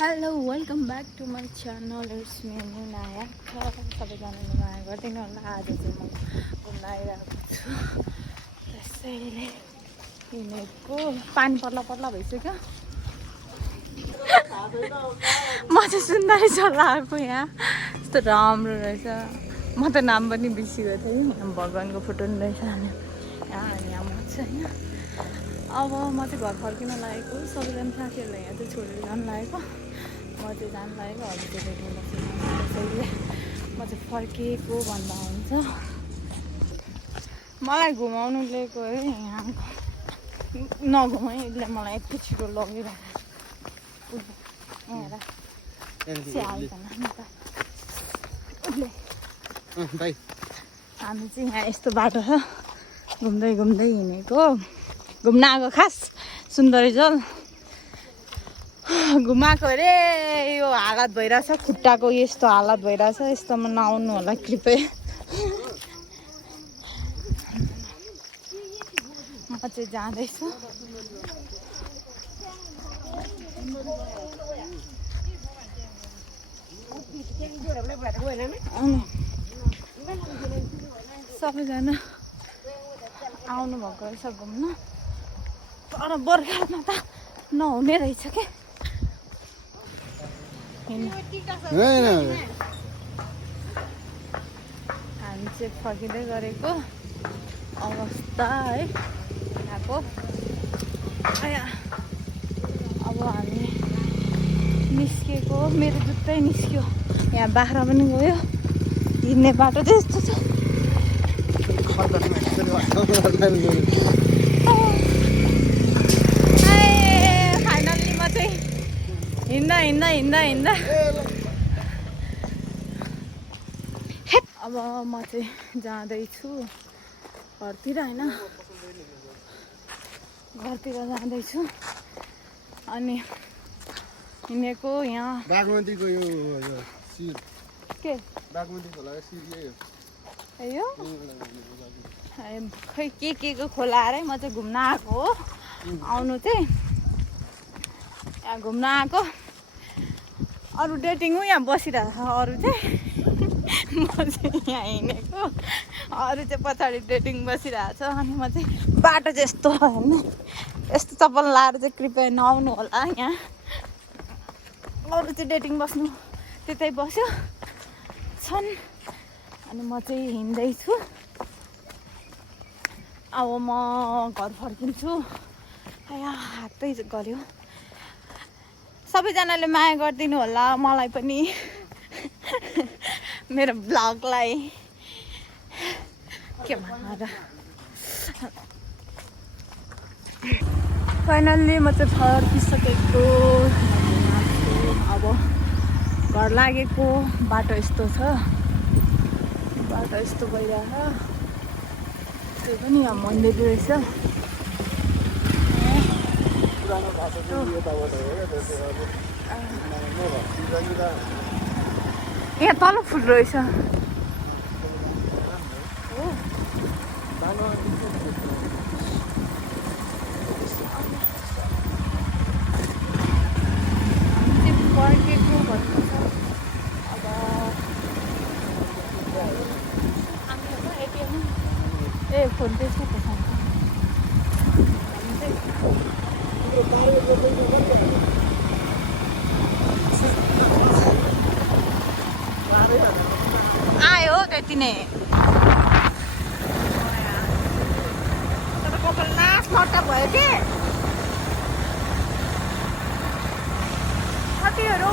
Hello welcome back to my channel it's me Munaya सबैजनाले माया गरिदिनु होला। आज चाहिँ म घुम्न आइरहेको छु। त्यसैले हिँडेको पानी पर्ला पर्ला भइसक्यो। म चाहिँ सुन्दरी चल्ला आएको यहाँ यस्तो राम्रो रहेछ। म त नाम पनि बिर्सिएको थिएँ। यहाँ भगवान्को फोटो पनि रहेछ यहाँ म चाहिँ होइन। अब म चाहिँ घर फर्किन लागेको। सबैजना साथीहरूलाई यहाँ चाहिँ छोडेर जानु लागेको। म चाहिँ जानु लागेको अरू चाहिँ रेडी बसेको। त्यसैले म चाहिँ फर्किएको भन्दा हुन्छ। मलाई घुमाउनु लिएको है यहाँ नघुमाइ यसले मलाई यति छिटो लगिरहेको हेर स्याहाल्दैन नि त उसले। हामी चाहिँ यहाँ यस्तो बाटो छ घुम्दै घुम्दै हिँडेको। घुम्न आएको खास सुन्दरी जल घुमाएको अरे यो हालत भइरहेछ खुट्टाको यस्तो हालत भइरहेछ। यस्तोमा नआउनु होला कृपया। म चाहिँ जाँदैछु। सबैजना आउनु भएको रहेछ घुम्न। तर बर्खामा त नहुने रहेछ के। हामी चाहिँ फर्किँदै गरेको अवस्था है यहाँको। अब हामी निस्केको। मेरो जुत्तै निस्क्यो। यहाँ बाख्रा पनि गयो। हिँड्ने बाटो चाहिँ यस्तो छ। फाइनल्ली म चाहिँ हिँड्दा अब म चाहिँ जाँदैछु घरतिर होइन। घरतिर जाँदैछु अनि हिँडेको यहाँ बागमतीको यो सिर के बागमती खोलाको सिर यो खै के को खोला अरे। म चाहिँ घुम्न आएको हो। आउनु चाहिँ यहाँ घुम्न आएको। अरू डेटिङ हो यहाँ बसिरहेको छ। अरू चाहिँ म चाहिँ यहाँ हिँडेको। अरू चाहिँ पछाडि डेटिङ बसिरहेको छ। अनि म चाहिँ बाटो चाहिँ यस्तो होइन यस्तो चप्पल लाएर चाहिँ कृपया नआउनु होला यहाँ। अरू चाहिँ डेटिङ बस्नु त्यतै बस्यो छन्। अनि म चाहिँ हिँड्दैछु। अब म घर फर्किन्छु। हातै गऱ्यो। सबैजनाले माया गरिदिनु होला मलाई पनि मेरो ब्लगलाई के भन्नु र। फाइनल्ली म चाहिँ फर्किसकेको। अब घर लागेको। बाटो यस्तो छ। बाटो यस्तो गइरहेछ। त्यो पनि यहाँ मन्दिर रहेछ। यहाँ तल फुल रहेछ। फर्केको भन्नु छ। अब एटिएम ए फोन पे छ त्यसमा। आयो त्यति नै। तर कपाल नाच मर्ता भयो के साथीहरू।